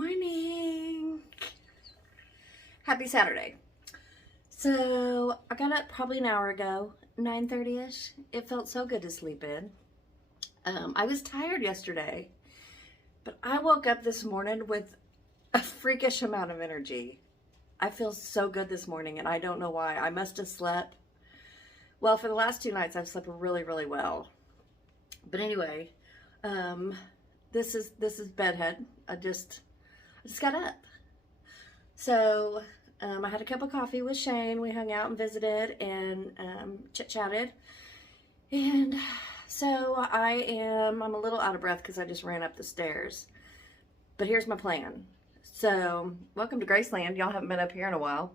morning. Happy Saturday. So I got up probably an hour ago, 9:30ish. It felt so good to sleep in. I was tired yesterday, but I woke up this morning with a freakish amount of energy. I feel so good this morning, and I don't know why. I must have slept. Well, for the last 2 nights, I've slept really, really well. But anyway, this is bedhead. I just got up. So I had a cup of coffee with Shane. We hung out and visited and chit-chatted. And so I'm a little out of breath because I just ran up the stairs. But here's my plan. So welcome to Graceland. Y'all haven't been up here in a while.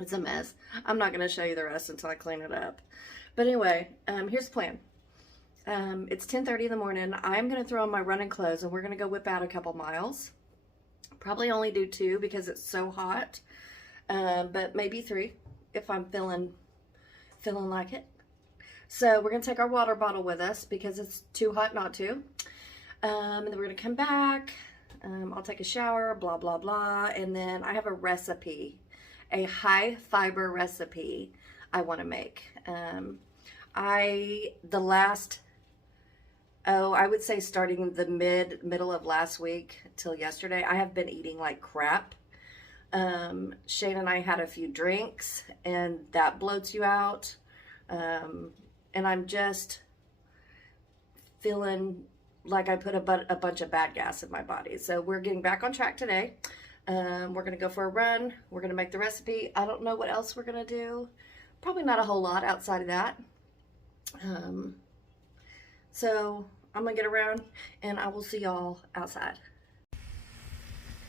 It's a mess. I'm not going to show you the rest until I clean it up. But anyway, here's the plan. It's 10:30 in the morning. I'm going to throw on my running clothes and we're going to go whip out a couple miles. Probably only do 2 because it's so hot. But maybe 3 if I'm feeling like it. So we're going to take our water bottle with us because it's too hot not to. And then we're going to come back. I'll take a shower, blah, blah, blah. And then I have a recipe, a high fiber recipe I want to make. I would say starting the middle of last week till yesterday, I have been eating like crap. Shane and I had a few drinks and that bloats you out. And I'm just feeling like I put a bunch of bad gas in my body. So we're getting back on track today. We're going to go for a run. We're going to make the recipe. I don't know what else we're going to do. Probably not a whole lot outside of that. So I'm going to get around and I will see y'all outside.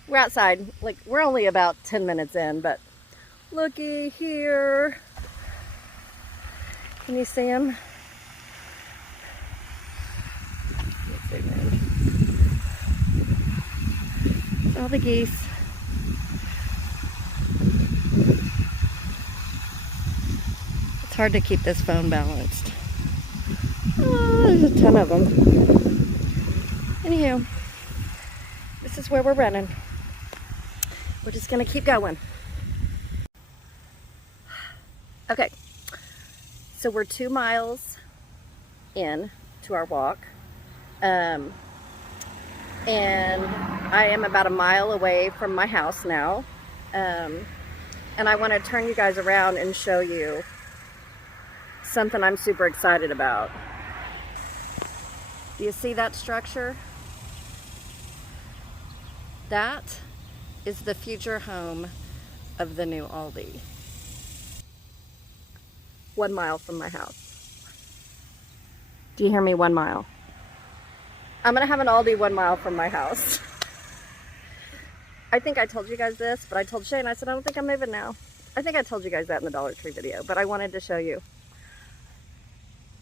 We're outside. Like, we're only about 10 minutes in, but looky here. Can you see him? All the geese. It's hard to keep this phone balanced. Oh, there's a ton of them. Anywho, this is where we're running. We're just gonna keep going. Okay, so we're 2 miles in to our walk. And I am about a mile away from my house now. And I want to turn you guys around and show you something I'm super excited about. Do you see that structure? That is the future home of the new Aldi. 1 mile from my house. Do you hear me? 1 mile. I'm gonna have an Aldi 1 mile from my house. I think I told you guys this, but I told Shane, I said, I don't think I'm moving now. I think I told you guys that in the Dollar Tree video, but I wanted to show you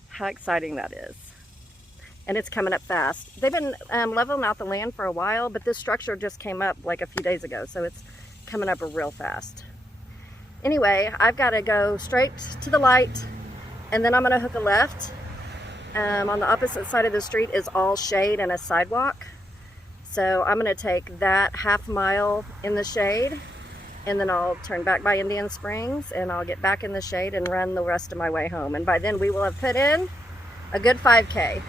how exciting that is. And it's coming up fast. They've been leveling out the land for a while, but this structure just came up like a few days ago, so it's coming up real fast. Anyway, I've got to go straight to the light, and then I'm gonna hook a left. On the opposite side of the street is all shade and a sidewalk. So I'm gonna take that half mile in the shade, and then I'll turn back by Indian Springs and I'll get back in the shade and run the rest of my way home. And by then we will have put in a good 5K.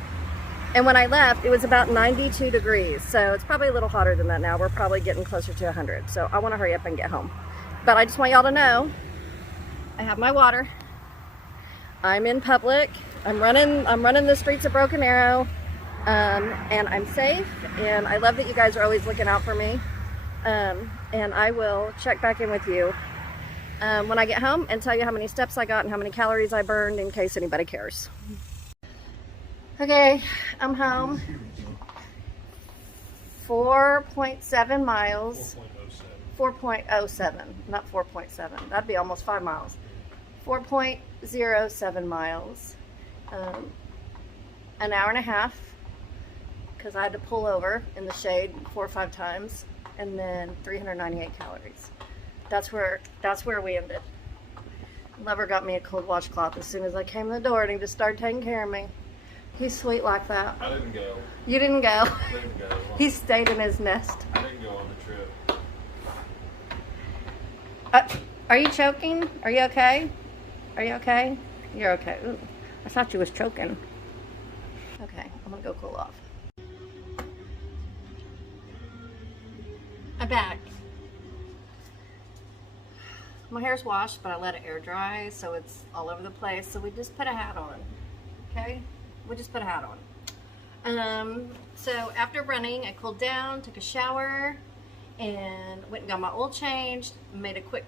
And when I left, it was about 92 degrees. So it's probably a little hotter than that now. We're probably getting closer to 100. So I wanna hurry up and get home. But I just want y'all to know, I have my water. I'm in public. I'm running the streets of Broken Arrow, and I'm safe, and I love that you guys are always looking out for me, and I will check back in with you when I get home and tell you how many steps I got and how many calories I burned in case anybody cares. Okay, I'm home. 4.7 miles. 4.07, not 4.7. That'd be almost 5 miles. 4.07 miles. An hour and a half because I had to pull over in the shade 4 or 5 times, and then 398 calories. That's where we ended. Lover got me a cold washcloth as soon as I came in the door, and he just started taking care of me. He's sweet like that. I didn't go. You didn't go? I didn't go. He stayed in his nest. I didn't didn't go on the trip. Are you choking? Are you okay? Are you okay? You're okay. Ooh, I thought you was choking. Okay, I'm gonna go cool off. I'm back. My hair's washed, but I let it air dry, so it's all over the place. So we just put a hat on. Okay? We just put a hat on. So after running, I cooled down, took a shower, and went and got my oil changed, made a quick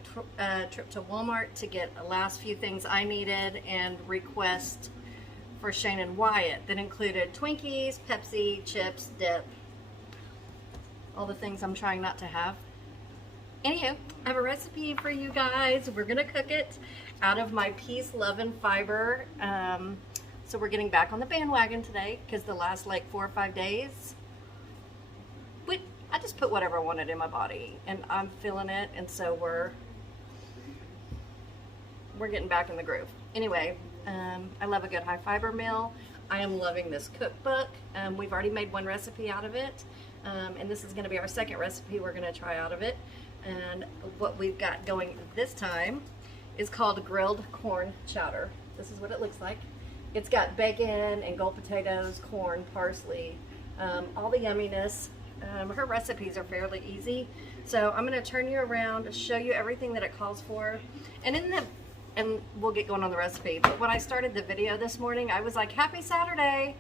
trip to Walmart to get the last few things I needed and request for Shane and Wyatt that included Twinkies, Pepsi, chips, dip, all the things I'm trying not to have. Anywho, I have a recipe for you guys. We're gonna cook it out of my Peace, Love, and Fiber. So we're getting back on the bandwagon today because the last like 4 or 5 days, I just put whatever I wanted in my body and I'm feeling it, and so we're getting back in the groove. Anyway, I love a good high fiber meal. I am loving this cookbook. We've already made one recipe out of it, and this is going to be our second recipe we're going to try out of it. And what we've got going this time is called grilled corn chowder. This is what it looks like. It's got bacon and gold potatoes, corn, parsley, all the yumminess. Her recipes are fairly easy, so I'm going to turn you around, show you everything that it calls for, and we'll get going on the recipe. But when I started the video this morning, I was like, happy Saturday.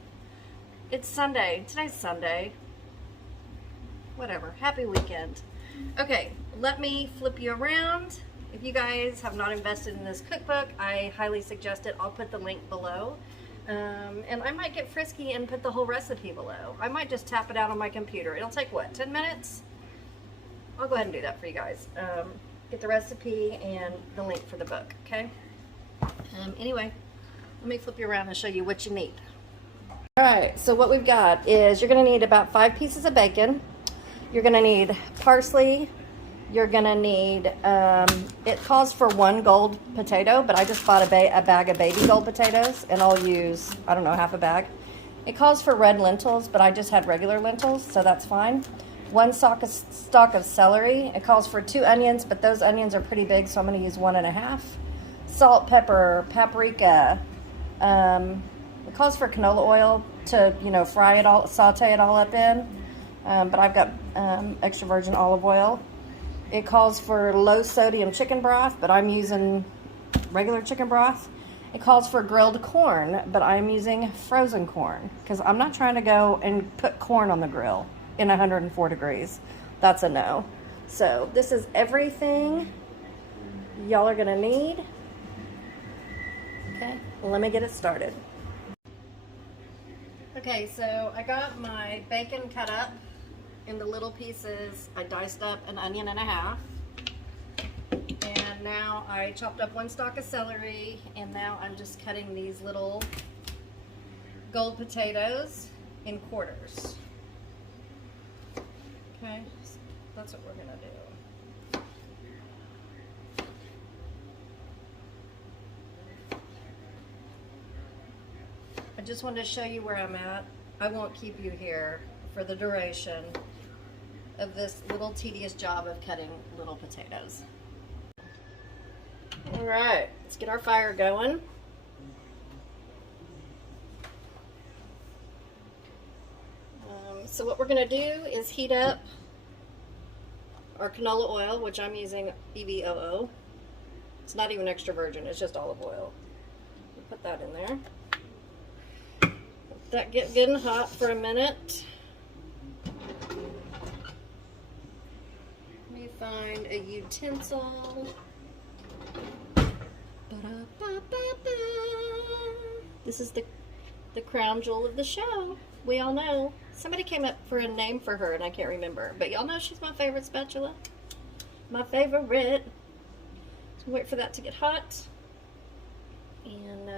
It's Sunday. Today's Sunday. Whatever. Happy weekend. Okay, let me flip you around. If you guys have not invested in this cookbook, I highly suggest it. I'll put the link below. And I might get frisky and put the whole recipe below. I might just tap it out on my computer. It'll take, what, 10 minutes? I'll go ahead and do that for you guys. Get the recipe and the link for the book, okay? Anyway, let me flip you around and show you what you need. All right, so what we've got is you're gonna need about 5 pieces of bacon. You're gonna need parsley. You're gonna need, it calls for 1 gold potato, but I just bought a bag of baby gold potatoes, and I'll use, I don't know, half a bag. It calls for red lentils, but I just had regular lentils, so that's fine. 1 stalk of celery. It calls for 2 onions, but those onions are pretty big, so I'm gonna use 1 1/2. Salt, pepper, paprika. It calls for canola oil to, you know, fry it all, saute it all up in, but I've got extra virgin olive oil. It calls for low sodium chicken broth, but I'm using regular chicken broth. It calls for grilled corn, but I'm using frozen corn because I'm not trying to go and put corn on the grill in 104 degrees. That's a no. So this is everything y'all are gonna need. Okay, well, let me get it started. Okay, so I got my bacon cut up in the little pieces. I diced up 1.5 onions, and now I chopped up 1 stalk of celery, and now I'm just cutting these little gold potatoes in quarters. Okay, so that's what we're gonna do. I just wanted to show you where I'm at. I won't keep you here for the duration of this little tedious job of cutting little potatoes. All right, let's get our fire going. So what we're gonna do is heat up our canola oil, which I'm using EVOO. It's not even extra virgin, it's just olive oil. We'll put that in there. Let that get good and hot for a minute. Let me find a utensil. This is the crown jewel of the show. We all know. Somebody came up for a name for her and I can't remember. But y'all know she's my favorite spatula. My favorite. So wait for that to get hot. And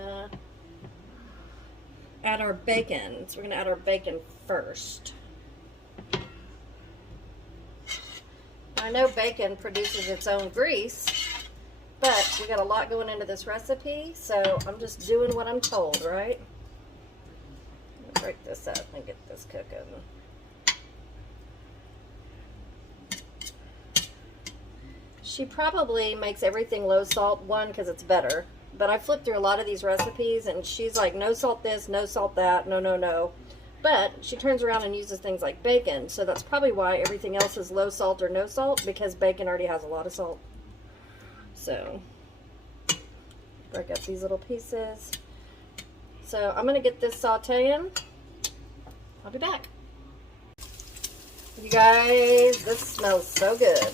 add our bacon. So we're going to add our bacon first. I know bacon produces its own grease, but we got a lot going into this recipe, so I'm just doing what I'm told, right? Break this up and get this cooking. She probably makes everything low salt, one, because it's better. But I flipped through a lot of these recipes, and she's like, no salt this, no salt that, no, no, no. But she turns around and uses things like bacon, so that's probably why everything else is low salt or no salt, because bacon already has a lot of salt. So, break up these little pieces. So, I'm going to get this sauteing. I'll be back. You guys, this smells so good.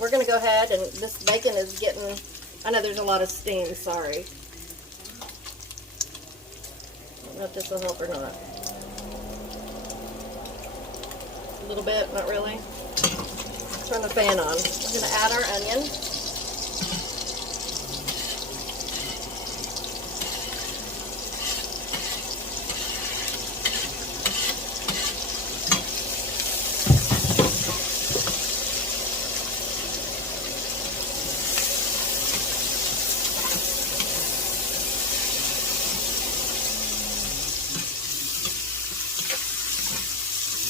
We're going to go ahead, and this bacon is getting, I know there's a lot of steam, sorry. I don't know if this will help or not. A little bit, not really. Turn the fan on. We're going to add our onion.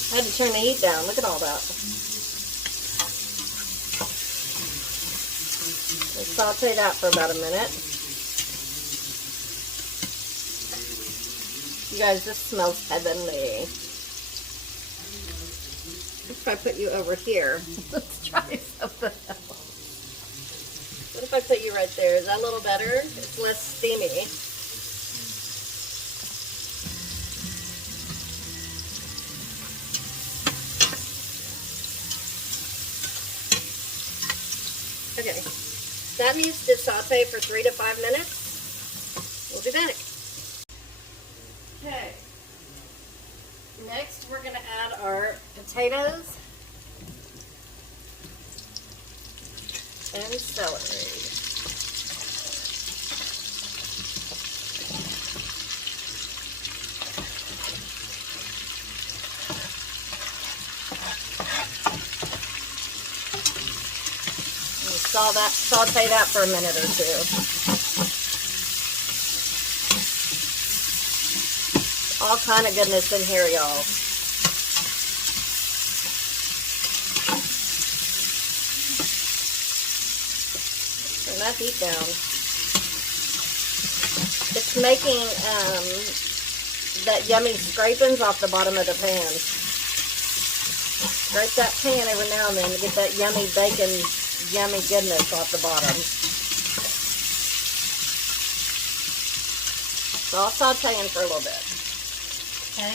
I had to turn the heat down. Look at all that. Let's saute that for about a minute. You guys, this smells heavenly. What if I put you over here? Let's try something else. What if I put you right there? Is that a little better? It's less steamy. Okay, that needs to saute for 3 to 5 minutes. We'll be back. Okay, next we're going to add our potatoes and celery. Saute that for a minute or two. All kind of goodness in here, y'all. Turn that heat down. It's making that yummy scrapings off the bottom of the pan. Scrape that pan every now and then to get that yummy bacon, yummy goodness off the bottom. So I'll saute in for a little bit. Okay.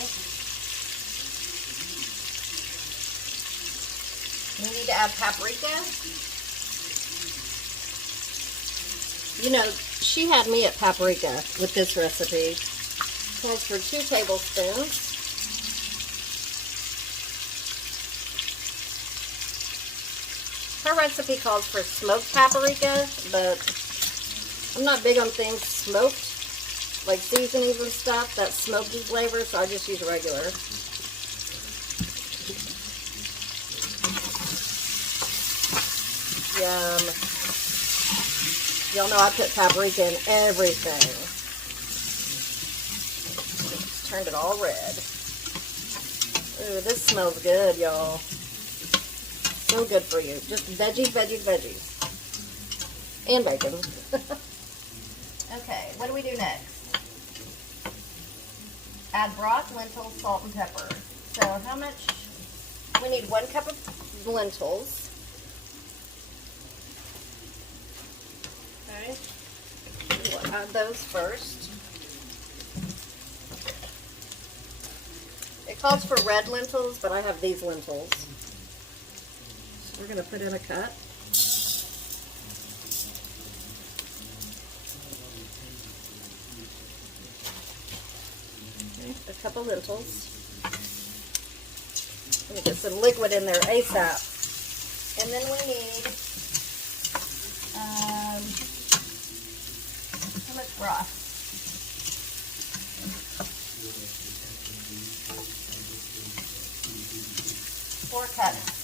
We need to add paprika. You know, she had me at paprika with this recipe. Calls for 2 tablespoons. Her recipe calls for smoked paprika, but I'm not big on things smoked, like seasonings and stuff, that smoky flavor, so I just use regular. Yum. Y'all know I put paprika in everything. Turned it all red. Ooh, this smells good, y'all. So good for you. Just veggies, veggies, veggies. And bacon. Okay, what do we do next? Add broth, lentils, salt, and pepper. So how much? We need 1 cup of lentils. Okay. We'll add those first. It calls for red lentils, but I have these lentils. We're going to put in a cup. Okay, a cup of lentils. Let me get some liquid in there ASAP. And then we need how much broth? Four cups.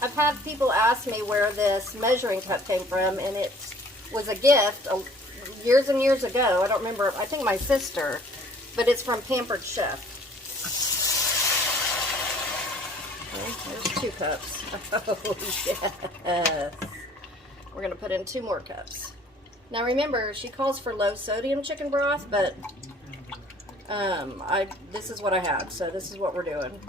I've had people ask me where this measuring cup came from, and it was a gift years and years ago. I don't remember. I think my sister, but it's from Pampered Chef. Okay, there's 2 cups. Oh, yes. We're going to put in 2 more cups. Now remember, she calls for low sodium chicken broth, but this is what I had, so this is what we're doing.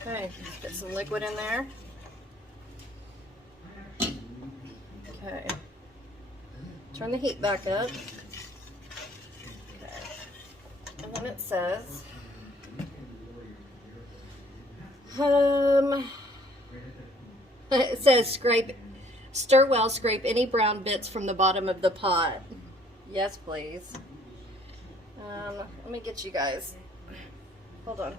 Okay, get some liquid in there. Okay. Turn the heat back up. Okay. And then it says, it says stir well, scrape any brown bits from the bottom of the pot. Yes, please. Let me get you guys. Hold on.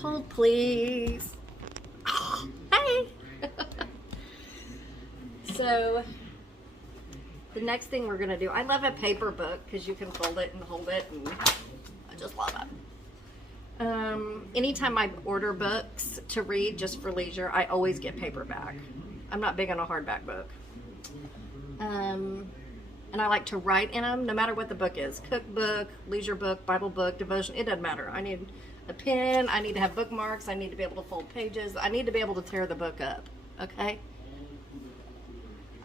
Hold, please. Hey. So the next thing we're gonna do, I love a paper book because you can fold it and hold it, and I just love it. Anytime I order books to read just for leisure, I always get paperback. I'm not big on a hardback book. And I like to write in them, no matter what the book is. Cookbook, leisure book, Bible book, devotion, it doesn't matter. I need a pen, I need to have bookmarks, I need to be able to fold pages, I need to be able to tear the book up, okay?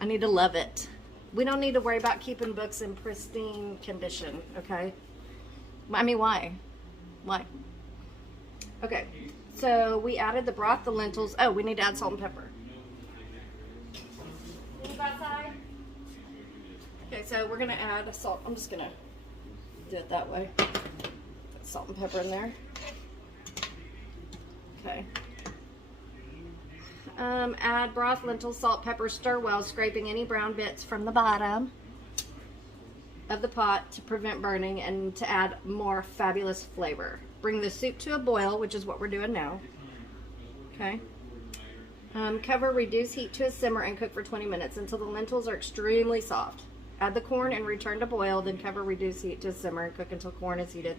I need to love it. We don't need to worry about keeping books in pristine condition, okay? I mean, why? Why? Okay, so we added the broth, the lentils. Oh, we need to add salt and pepper. Can you go outside? Okay, so we're gonna add salt. I'm just gonna do it that way. Put salt and pepper in there. Okay. Add broth, lentils, salt, pepper, stir well, scraping any brown bits from the bottom of the pot to prevent burning and to add more fabulous flavor. Bring the soup to a boil, which is what we're doing now. Okay. Cover, reduce heat to a simmer, and cook for 20 minutes until the lentils are extremely soft. Add the corn and return to boil, then cover, reduce heat to a simmer, and cook until corn is heated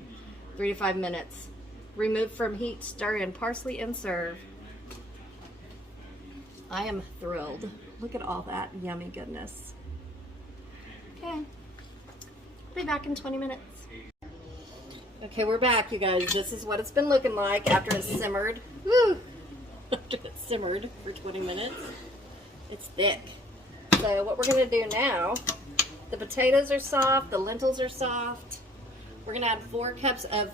3 to 5 minutes. Remove from heat, stir in parsley, and serve. I am thrilled. Look at all that yummy goodness. Okay. I'll be back in 20 minutes. Okay, we're back, you guys. This is what it's been looking like after it's simmered. Woo! After it's simmered for 20 minutes. It's thick. So what we're going to do now, the potatoes are soft, the lentils are soft. We're going to add 4 cups of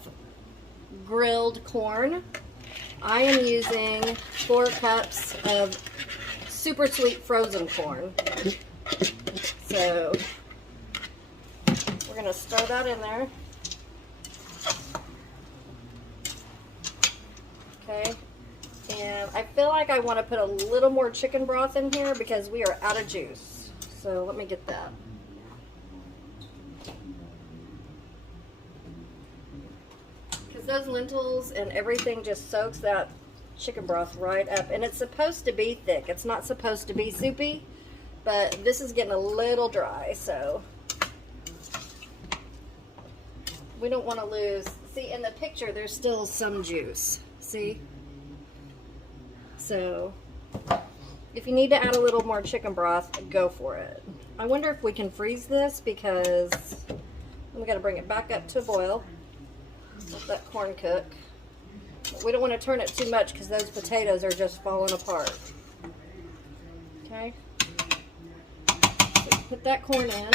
grilled corn. I am using 4 cups of super sweet frozen corn. So we're going to stir that in there. Okay. And I feel like I want to put a little more chicken broth in here because we are out of juice. So let me get that. Because those lentils and everything just soaks that chicken broth right up. And it's supposed to be thick. It's not supposed to be soupy. But this is getting a little dry, so we don't want to lose. See, in the picture, there's still some juice. See? So, if you need to add a little more chicken broth, go for it. I wonder if we can freeze this because we got to bring it back up to a boil. Let that corn cook. But we don't want to turn it too much because those potatoes are just falling apart. Okay? So put that corn in.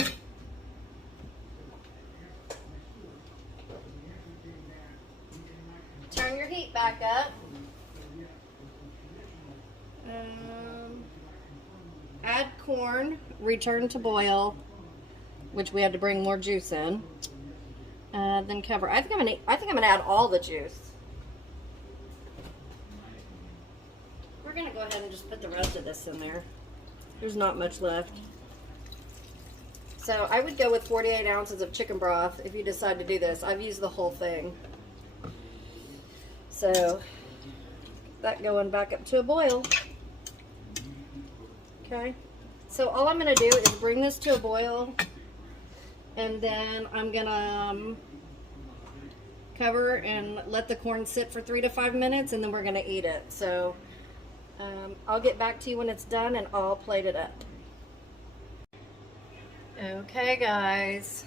Turn your heat back up. Add corn, return to boil, which we had to bring more juice in. Then cover. I think I'm gonna add all the juice. We're gonna go ahead and just put the rest of this in there. There's not much left. So I would go with 48 ounces of chicken broth if you decide to do this. I've used the whole thing. So that going back up to a boil. Okay. So all I'm going to do is bring this to a boil, and then I'm going to cover and let the corn sit for 3 to 5 minutes, and then we're going to eat it. So I'll get back to you when it's done, and I'll plate it up. Okay guys,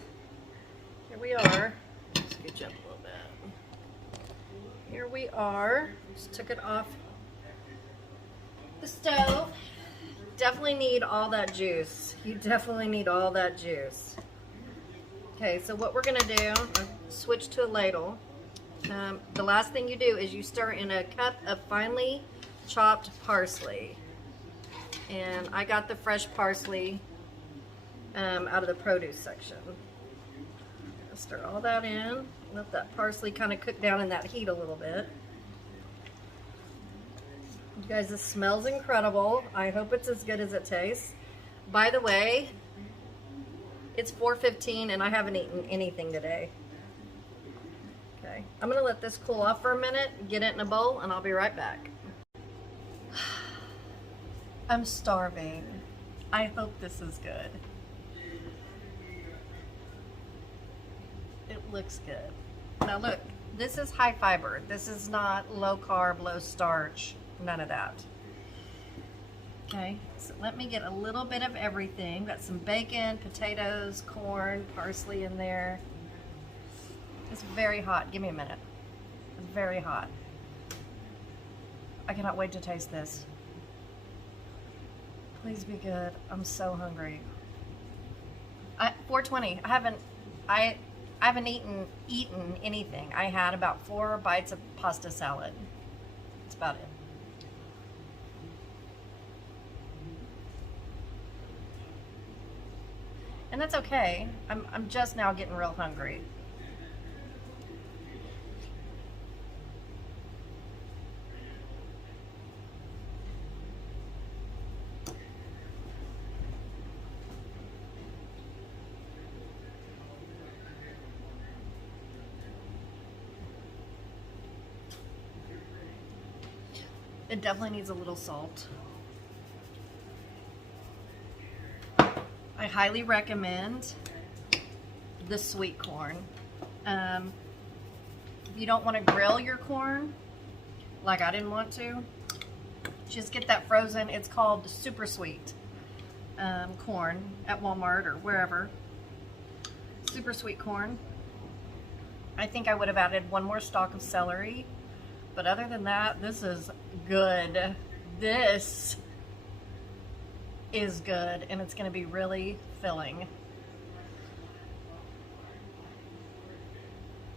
here we are. Scooch up a little bit. Here we are. Just took it off the stove. Definitely need all that juice. You definitely need all that juice. Okay, so what we're gonna do, switch to a ladle. The last thing you do is you stir in a cup of finely chopped parsley. And I got the fresh parsley out of the produce section. Stir all that in. Let that parsley kind of cook down in that heat a little bit. You guys, this smells incredible. I hope it's as good as it tastes. By the way, it's 4:15 and I haven't eaten anything today. Okay, I'm gonna let this cool off for a minute, get it in a bowl, and I'll be right back. I'm starving. I hope this is good. It looks good. Now look, this is high fiber. This is not low carb, low starch, none of that. Okay, so let me get a little bit of everything. Got some bacon, potatoes, corn, parsley in there. It's very hot. Give me a minute. It's very hot. I cannot wait to taste this. Please be good. I'm so hungry. 4:20. I haven't eaten anything. I had about 4 bites of pasta salad. That's about it. And that's okay. I'm just now getting real hungry. It definitely needs a little salt. I highly recommend the sweet corn. If you don't want to grill your corn, like I didn't want to, just get that frozen. It's called super sweet corn at Walmart or wherever. Super sweet corn. I think I would have added 1 more stalk of celery. But other than that, this is good. This is good, and it's going to be really filling.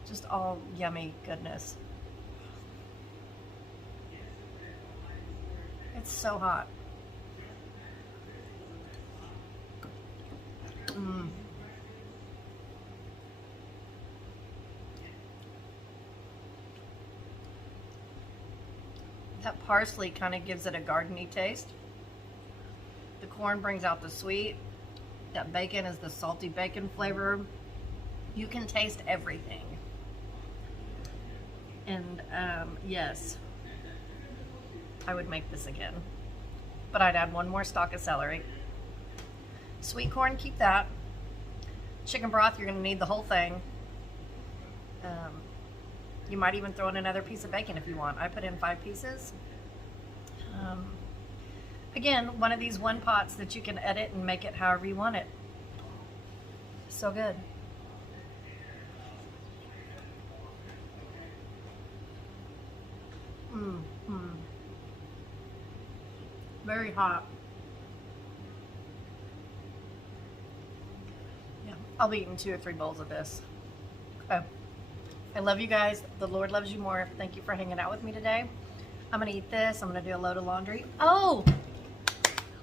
Just all yummy goodness. It's so hot. That parsley kind of gives it a gardeny taste. The corn brings out the sweet. That bacon is the salty bacon flavor. You can taste everything. And yes, I would make this again. But I'd add 1 more stalk of celery. Sweet corn, keep that. Chicken broth, you're going to need the whole thing. You might even throw in another piece of bacon if you want. I put in 5 pieces. Again, one of these one pots that you can edit and make it however you want it. So good. Very hot. Yeah, I'll be eating 2 or 3 bowls of this. Okay. I love you guys. The Lord loves you more. Thank you for hanging out with me today. I'm gonna eat this. I'm gonna do a load of laundry. Oh,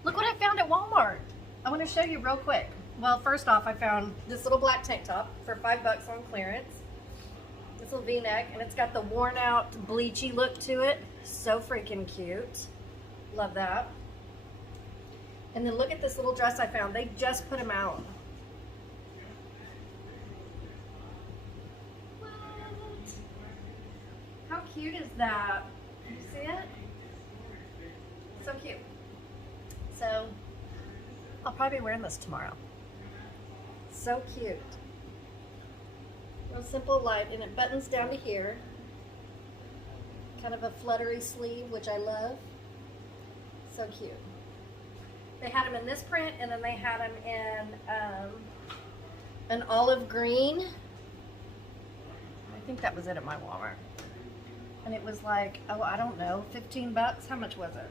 look what I found at Walmart. I want to show you real quick. Well, first off, I found this little black tank top for $5 on clearance. This little V-neck, and it's got the worn out bleachy look to it. So freaking cute. Love that. And then look at this little dress I found. They just put them out. cute is that? You see it? So cute. So I'll probably be wearing this tomorrow. So cute. Real simple, light, and it buttons down to here. Kind of a fluttery sleeve, which I love. So cute. They had them in this print, and then they had them in an olive green. I think that was it at my Walmart. And it was like, oh, I don't know, 15 bucks. How much was it?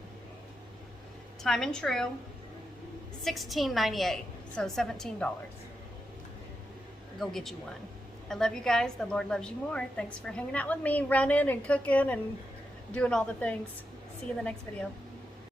Time and True, $16.98, so $17. Go get you one. I love you guys. The Lord loves you more. Thanks for hanging out with me, running and cooking and doing all the things. See you in the next video.